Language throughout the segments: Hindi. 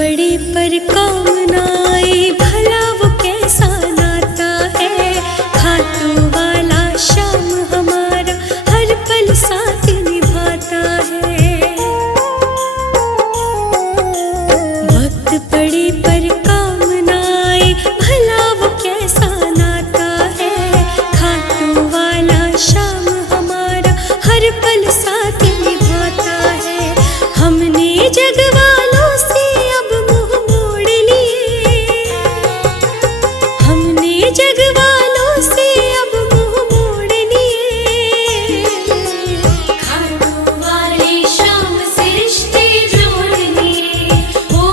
पड़े पर काम ना आए, भला वो कैसा नाता है। खातू वाला शाम हमारा हर पल साथ निभाता है। वक्त पड़े पर काम ना आए, भला वो कैसा नाता है। खातू वाला शाम हमारा हर पल साथ निभाता है। हमने जग वालों से अब मुंह मोड़ लिए, हमने जग वालों से अब मुंह मोड़ लिए। खातू वाली शाम से रिश्ते जोड़ लिए, ओ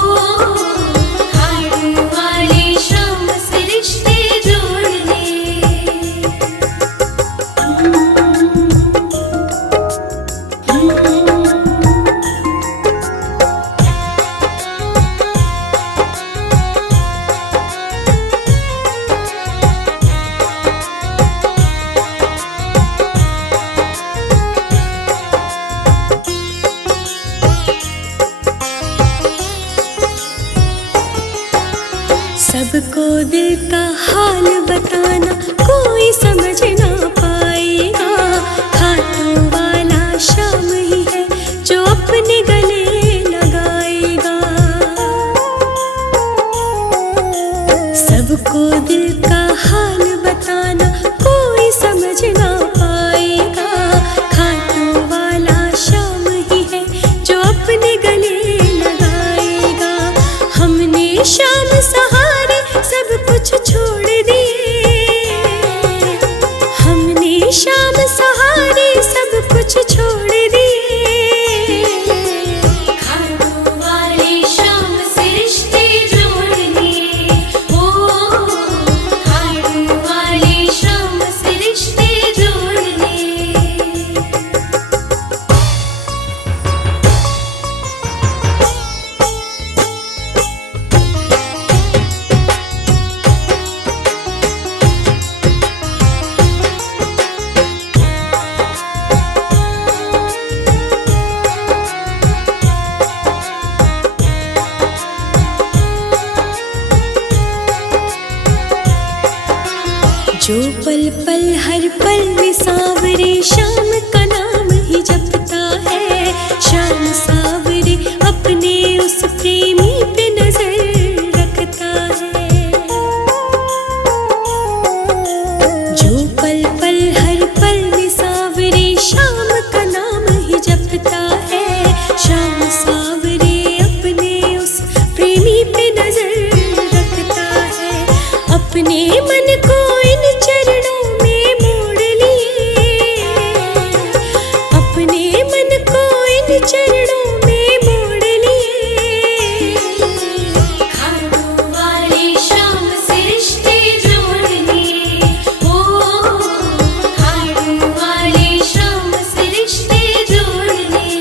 खातू वाली शाम से रिश्ते जोड़ लिए। सबको दिल का हाल बताना कोई समझ ना पाएगा। खातू वाला शाम ही है जो अपने गले लगाएगा। सबको दिल का हाल बताना कोई समझ ना पाएगा। खातू वाला शाम ही है जो अपने गले लगाएगा। हमने शाम सहारे सब कुछ छोड़ दिए, हमने शाम सहारे सब कुछ छोड़ दिए। खातू वाली शाम से रिश्ते जोड़ लिए, ओ खातू वाली शाम से रिश्ते जोड़ लिए। जो पल पल हर पल में सांवरे शाम का नाम ही जपता है। शाम सांवरे अपने उस प्रेमी पे नजर रखता है। जो पल पल हर पल में सांवरे शाम का नाम ही जपता है। शाम सांवरे अपने उस प्रेमी पे नजर रखता है। अपने मन को इन चरणों में मोड़ लिए, अपने मन को इन चरणों में मोड़ लिए। खातू वाली शाम से रिश्ते जोड़ लिए, ओ खातू वाली शाम से रिश्ते जोड़ लिए।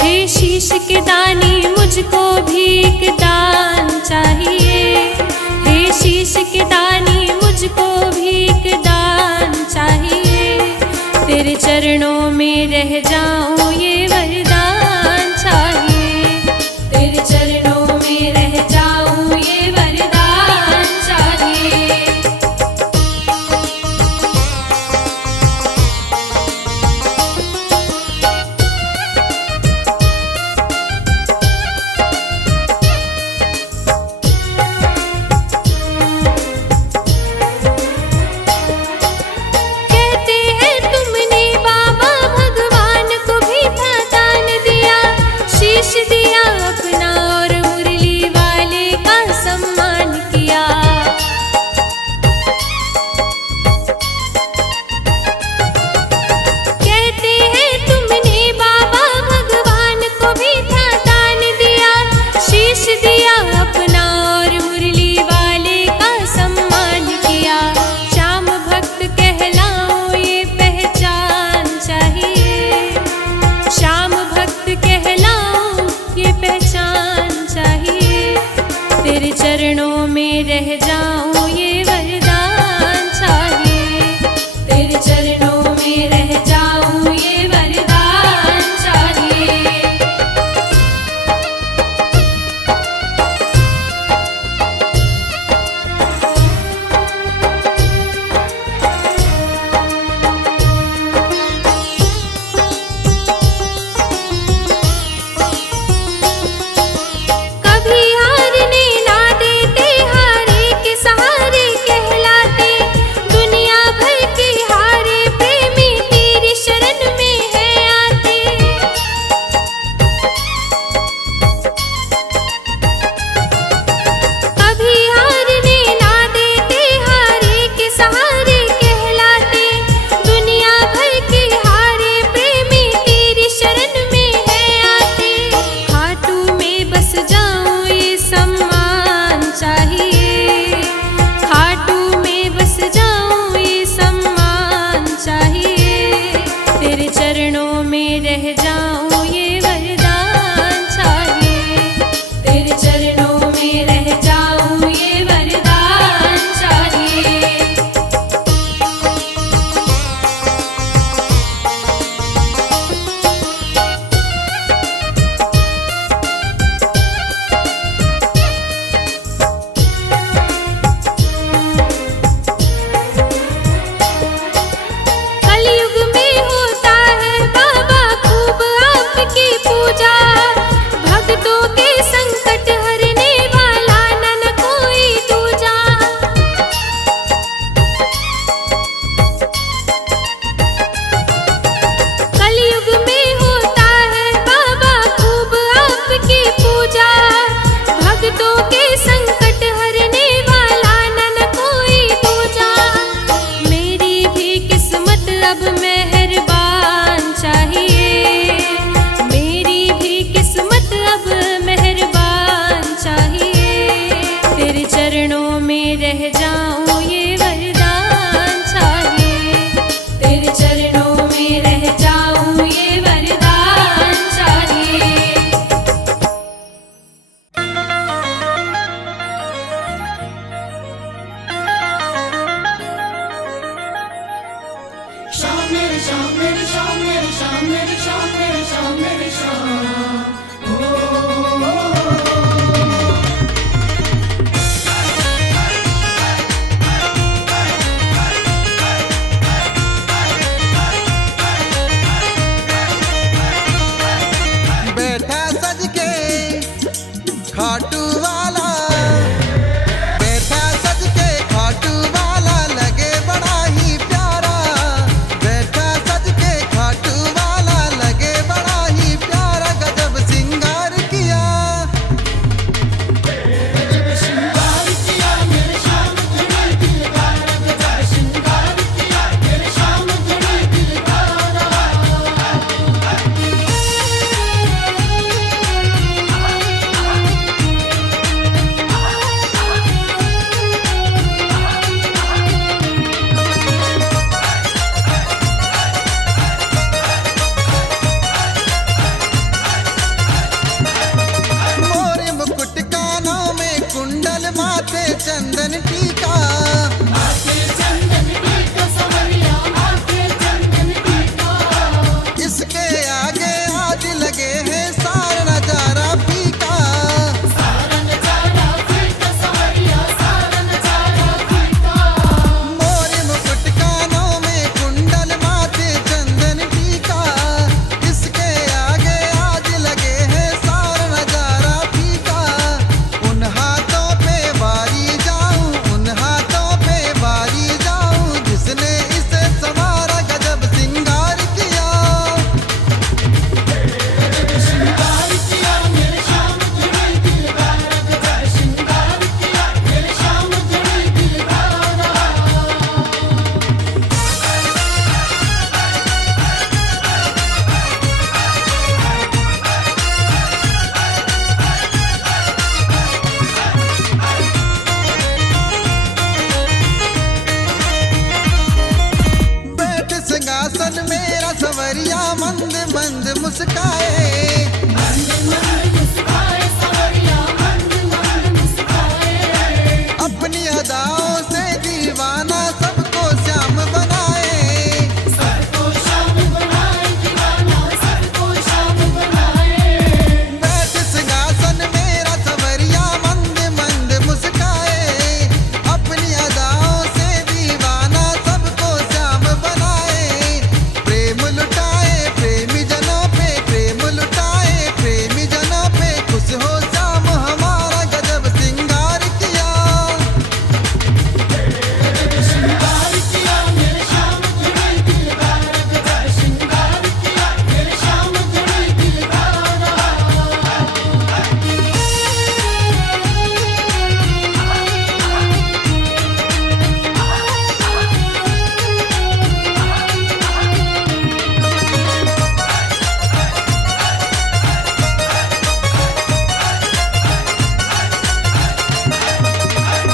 हे शीश के दानी मुझको भी एक दान चाहिए। हे शीश के दानी मुझको भी एक दान चाहिए। तेरे चरणों में रह जाऊं ये वरदान चाहिए। तेरे चरणों में रह जाऊं ये वरदान चाहिए। कहते हैं तुमने बाबा भगवान को भी मुस्काए। मंद मंद मुस्काए सावरिया, मंद मंद मुस्काए। अपनी अदाओं से दीवाना सबको श्याम बनाए। सबको शाम बनाए दीवाना, सबको शाम बनाए। बैठ सिंहासन मेरा सवरिया मंद मंद मुस्काए। अपनी अदाओं से दीवाना सबको श्याम बनाए। प्रेम लुटाए प्रेमी जनों पे, प्रेम लुटाए प्रेमी जनों पे। खुश हो श्याम हमारा गजब सिंगार किया। श्रृंगार किया मेरे श्याम जुड़े दिलदार, गजब श्रृंगार किया मेरे श्याम जुड़े दिलदार।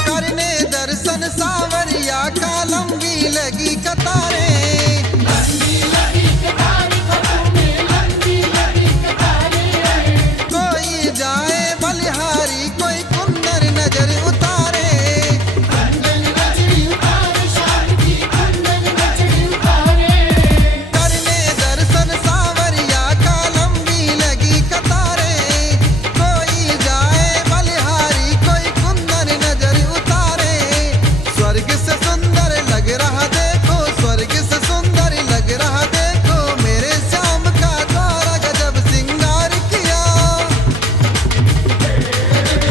करने दर्शन सावरिया का लंबी लगी कतारें। लंबी लगी कतारें खतों में, लंबी लगी कतारें। कोई जाए बलिहारी कोई कुंदन नजर उतारे। कुंदन नजरी उतारे श्याम की, कुंदन नजरी उतारे। करने दर्शन सावरिया का लंबी लगी कतारें। कोई जाए बलिहारी कोई कुंदन नजर उतारे। स्वर्ग से सुंदर लग रहा देखो, स्वर्ग से सुंदर लग रहा देखो। मेरे श्याम का द्वारा गजब सिंगार किया।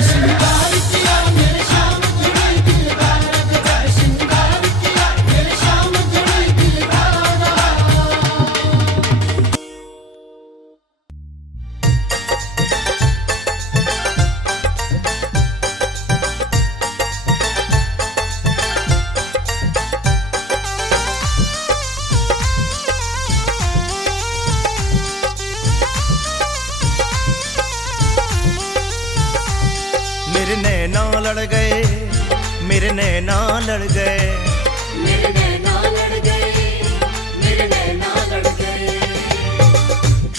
श्रृंगार किया मेरे श्याम जुड़े दिलदार, गजब श्रृंगार किया मेरे श्याम जुड़े दिलदार। मेरे नैना लड़ गए, मेरे नैना लड़ गए। मेरे नैना लड़ गए, मेरे नैना लड़ गए।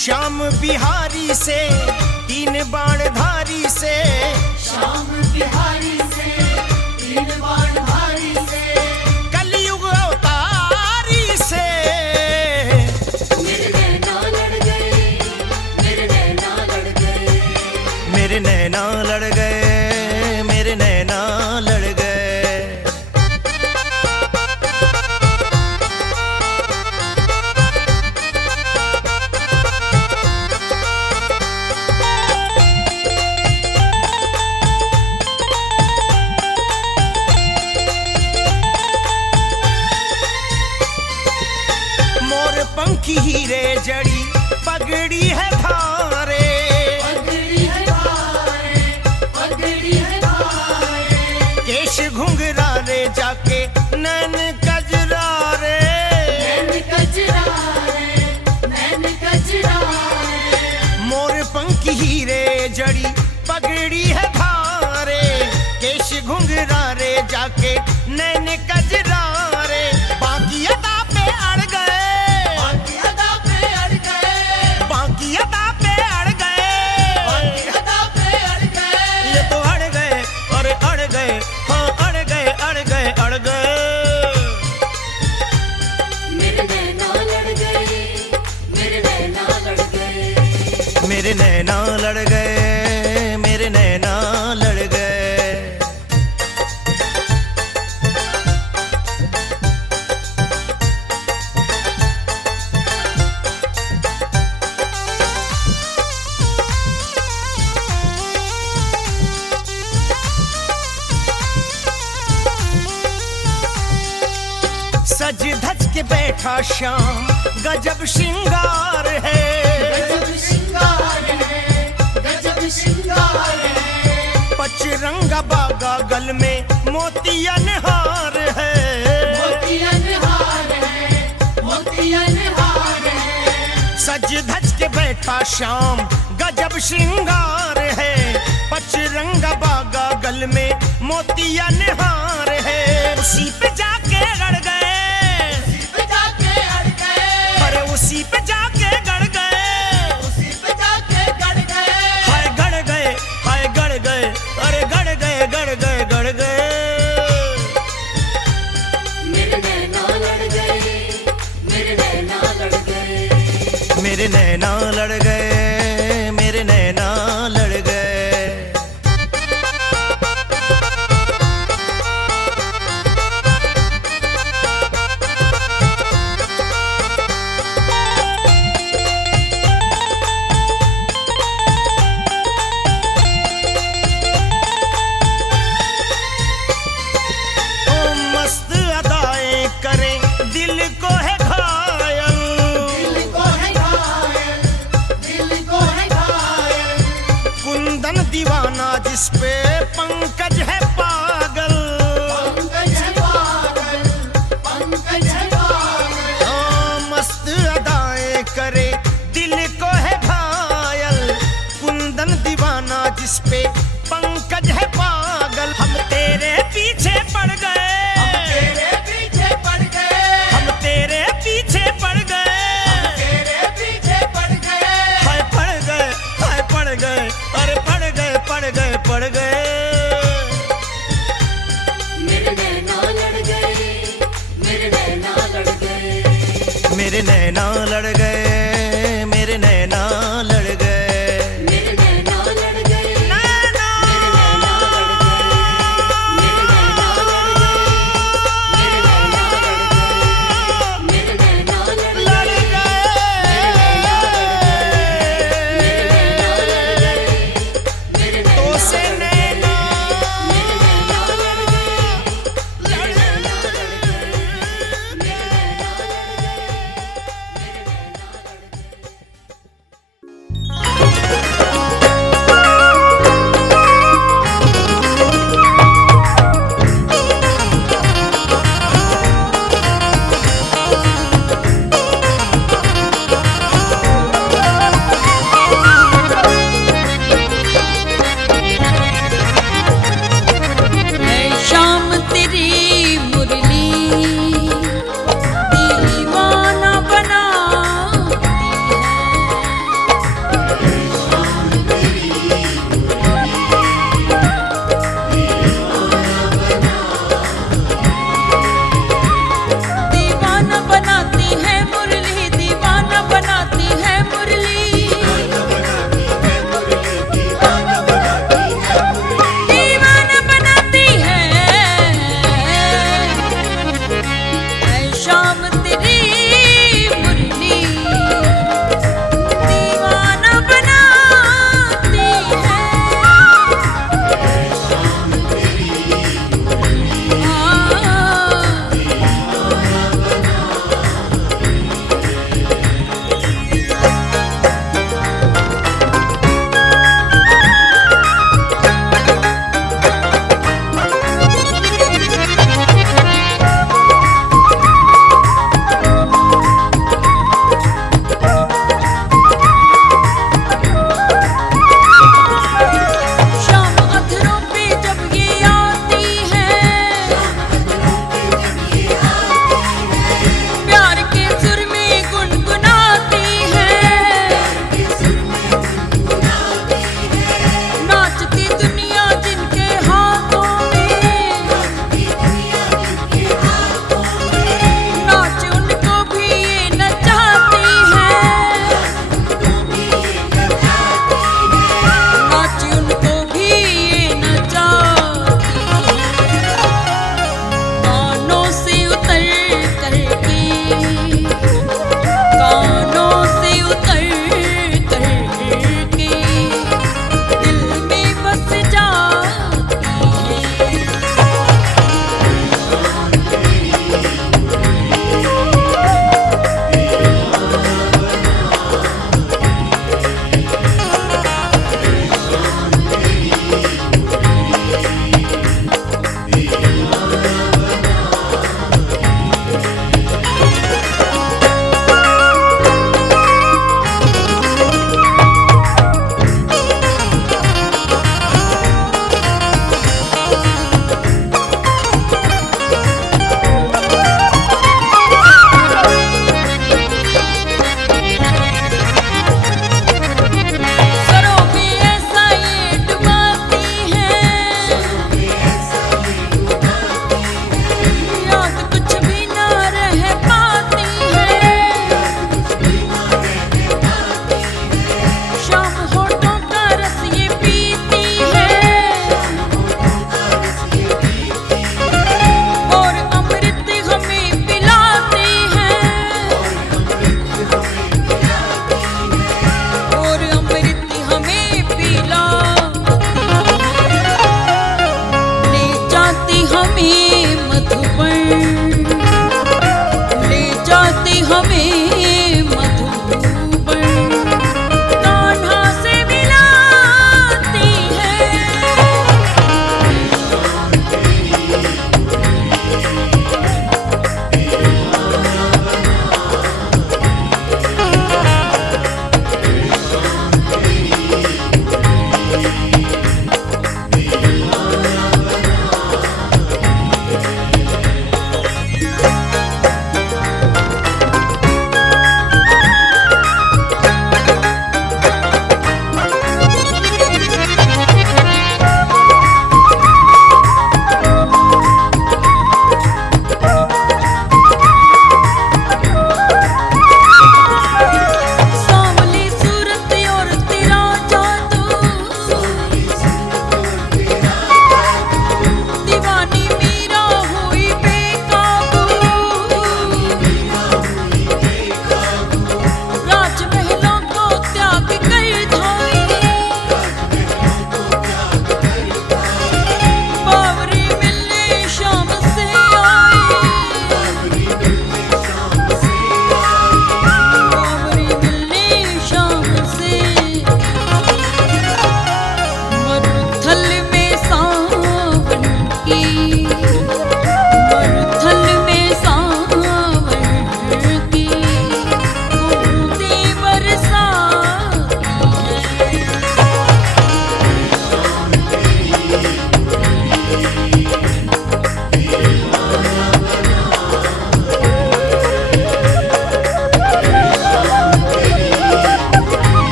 श्याम बिहारी से तीन बाण धारी से, श्याम बिहारी से तीन बाण भारी से। कलयुग अवतारी से। मेरे नैना लड़ गए, मेरे नैना लड़ गए। मेरे नैना लड़ गए, मेरे नैना लड़ गए। मोर पंखी हीरे जड़ी पगड़ी है धारे। पगड़ी है भारे, पगड़ी है भारे। केश घुंघरा रे जाके नैन कजरा रे। नैन कजरा रे, नैन कजरा रे। मोर पंखी हीरे जड़ी पगड़ी है धारे। केश घुंघरा रे जाके नैन कजरा रे। बाकी अदा पे अड़ गए, बाकी अदा पे अड़ गए, बाकी अदा पे अड़ गए। बाकी अदा पे अड़ गए। ये तो अड़ गए, अरे अड़ गए, हाँ अड़ गए अड़ गए अड़ गए। मेरे नैना लड़ गए, मेरे नैना लड़ गए। मेरे नैना लड़ गए, मेरे नैना लड़ गए। सज धज के बैठा श्याम गजब श्रृंगार है। गजब श्रृंगार है, गजब श्रृंगार है। पचरंगा बागा गल में मोतियन हार है। मोतियन हार है, मोतियन हार है। सज धज के बैठा श्याम गजब श्रृंगार है। पचरंगा बागा गल में मोतियन हार है। उसी पे जाके अड़ गए, उसी पे जाके अड़ गए, अरे उसी पे जाके गड़ गए। लड़ गए, मेरे नैना लड़ गए। ओ मस्त अदाएं करें, दिल को है घायल, दिल को है घायल, दिल को है घायल। कुंदन दीवाना जिस पे पंकज है पागल। पंकज है पागल, पंकज है पागल। ओ मस्त अदाएं करे, दिल को है घायल, कुंदन दीवाना जिस पे पंकज है पागल। हम तेरे पीछे पड़ गए, तेरे पीछे पड़ गए, हम तेरे पीछे पड़ गए, तेरे पीछे पड़ गए। हाय पड़ गए, हाय पड़ गए, अरे पड़ गए, पड़ गए, पड़ गए। मेरे नैना लड़ गए, मेरे नैना लड़ गए। मेरे नैना लड़ गए, मेरे नैना लड़ गए। मेरे नैना लड़ गए, नैना मेरे नैना लड़ गए। मेरे नैना लड़ गए, मेरे नैना लड़ गए। मेरे नैना लड़ लड़ गए, गए, मेरे नैना तो से नैना मेरे नैना लड़ गए, लड़ मेरे नैना लड़ गए। मेरे नैना लड़ गए, मेरे नैना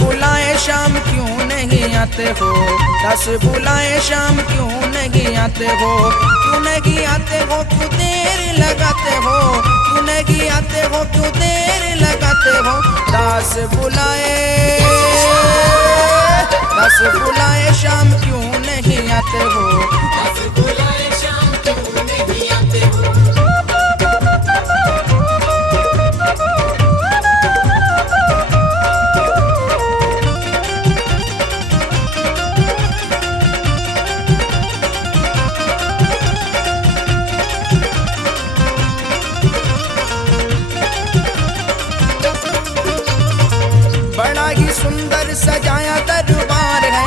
बुलाए शाम क्यों नहीं आते हो, 10 बुलाए शाम क्यों नहीं आते हो, क्यों नहीं आते हो, क्यों देर लगाते हो, क्यों नहीं आते हो, क्यों देर लगाते हो। 10 बुलाए शाम क्यों नहीं आते हो, 10 बुलाए शाम क्यों नहीं आते हो। बड़ा ही सुंदर सजाया दरबार है,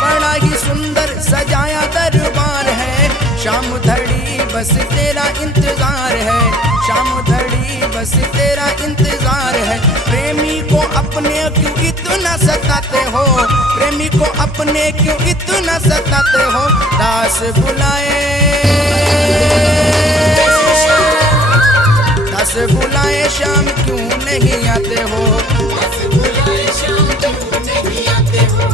बड़ा ही सुंदर सजाया दरबार है। शाम धड़ी बस तेरा इंतजार है, शाम धड़ी बस तेरा इंतजार है। प्रेमी को अपने क्यों इतना सताते हो, प्रेमी को अपने क्यों इतना सताते हो। 10 बुलाए 10 बुलाए शाम क्यों नहीं आते हो, 10 बुलाए शाम क्यों नहीं आते हो।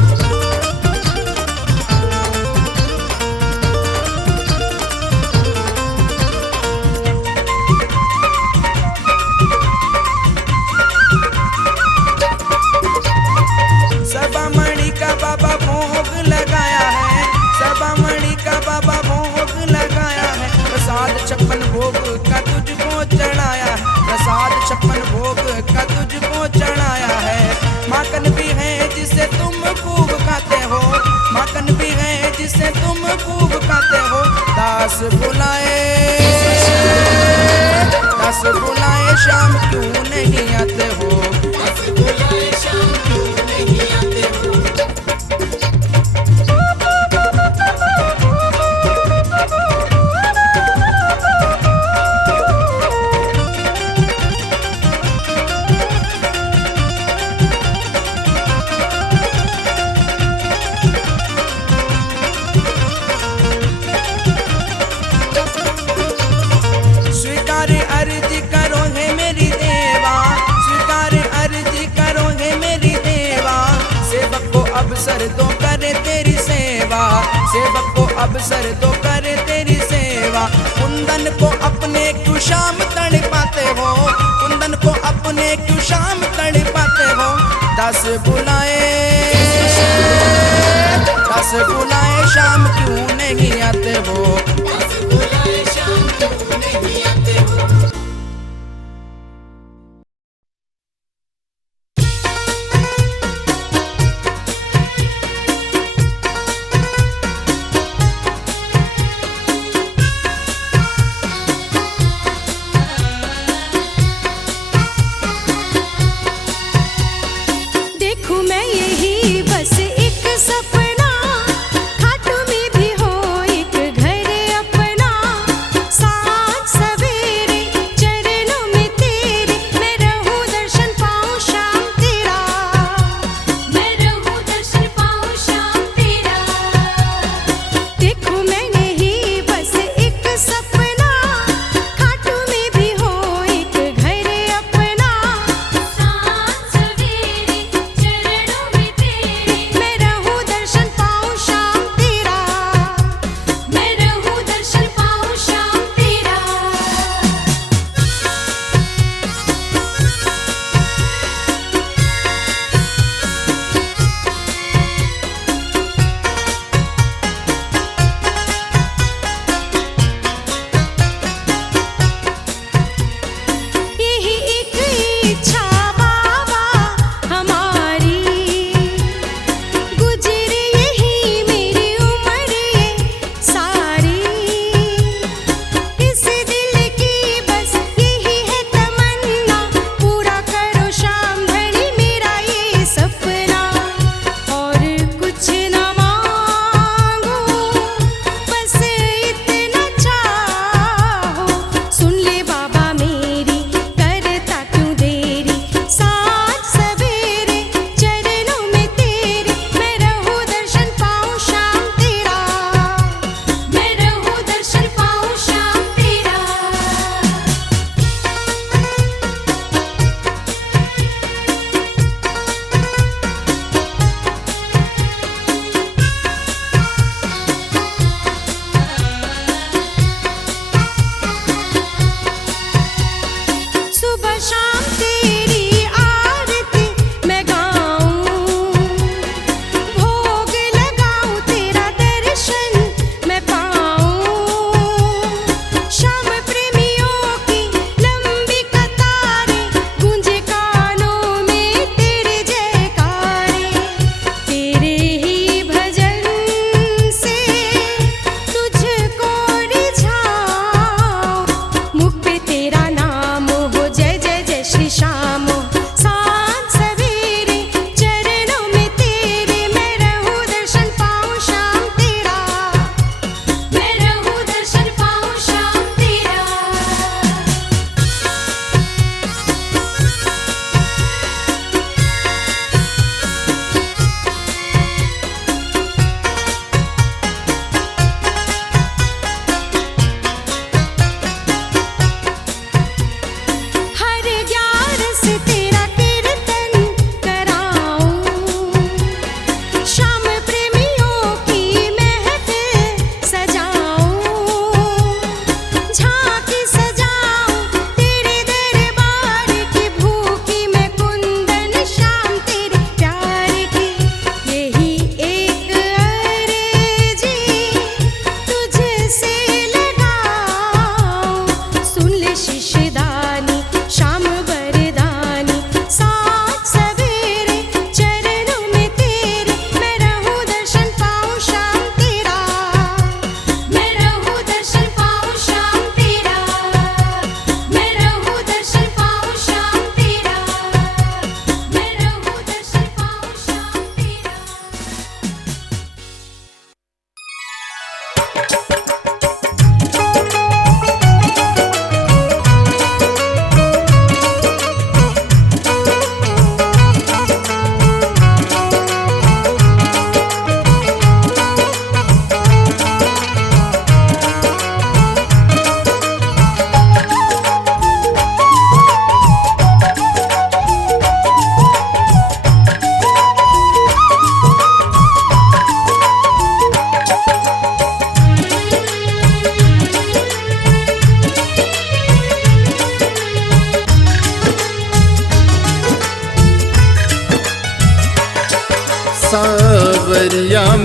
सभामणि का बाबा भोग लगाया है, सभामणि का बाबा भोग लगाया है। प्रसाद 56 भोग का तुझको चढ़ाया है, प्रसाद 56 भोग का तुझको चढ़ाया है। माखन भी है जिसे तुम खूब खाते हो, माखन भी है जिसे तुम खूब खाते हो। 10 बुलाए 10 बुलाए शाम क्यों नहीं आते हो, 10 बुलाए शाम क्यों नहीं आते हो। स्वीकार अर्जी करो है मेरी देवा, स्वीकार अर्जी करो है मेरी देवा। सेवक को अवसर दो करे तेरी सेवा, सेवक को अवसर दो करे तेरी सेवा। कुंदन को अपने क्यों शाम तड़ पाते हो, कुंदन को अपने क्यों शाम तड़ पाते हो। 10 बुलाए 10 बुलाए शाम क्यों नहीं आते हो, 10 बुलाए शाम क्यों नहीं आते हो। देखूं मैं यही बस एक सपना, खाटू में भी हो एक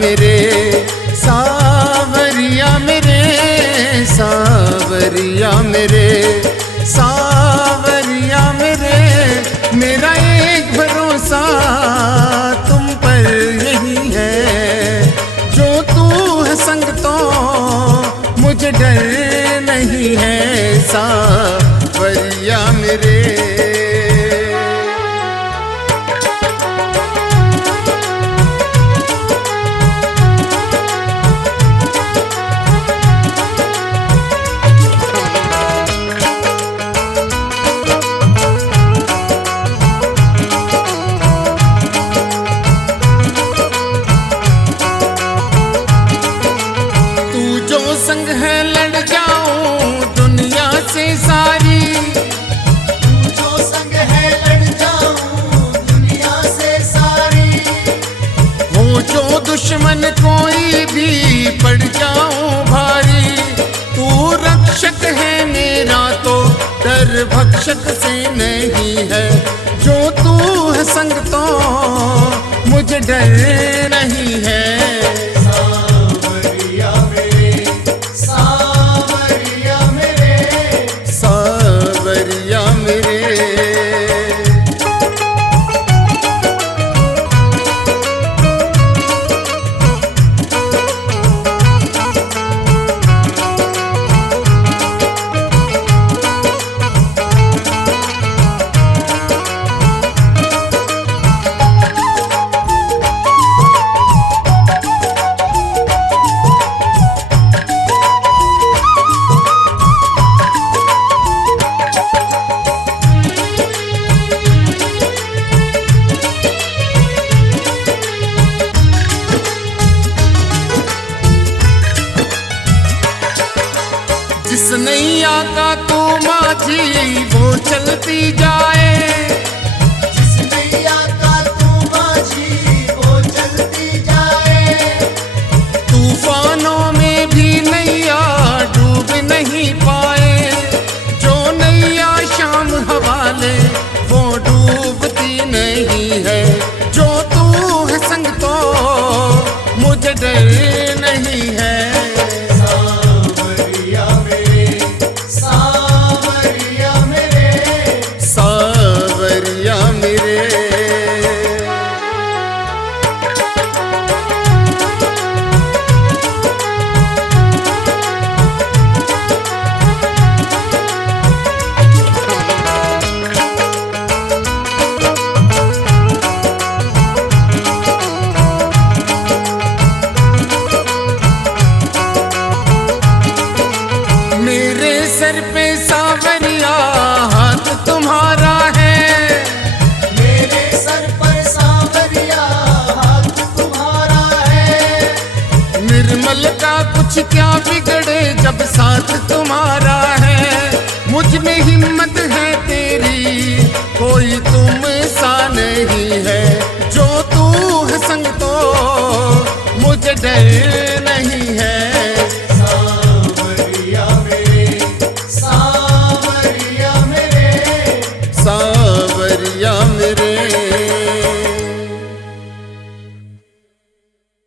मेरे, सावरिया मेरे, सावरिया मेरे, सावरिया मेरे। मेरा एक भरोसा तुम पर यही है, जो तू है संग तो मुझे डर नहीं है, सावरिया मेरे। संग है लड़ जाऊं दुनिया से सारी, तू जो संग है लड़ जाऊं दुनिया से सारी। हो जो दुश्मन कोई भी पड़ जाऊं भारी, तू रक्षक है मेरा तो डर भक्षक से नहीं है, जो तू है संग तो मुझे डर नहीं है। जिस नैया का तू माझी वो चलती जाए, जिस नैया का तू माझी वो चलती जाए। तूफानों में भी नैया डूब नहीं पाए, जो नैया शाम हवाले वो डूबती नहीं है, जो तू है संग तो मुझे डर नहीं है। सर पे सावरिया हाथ तुम्हारा है, मेरे सर पर सावरिया हाथ तुम्हारा है। निर्मल का कुछ क्या बिगड़े जब साथ तुम्हारा है, मुझ में हिम्मत है तेरी कोई तुम सा नहीं है, जो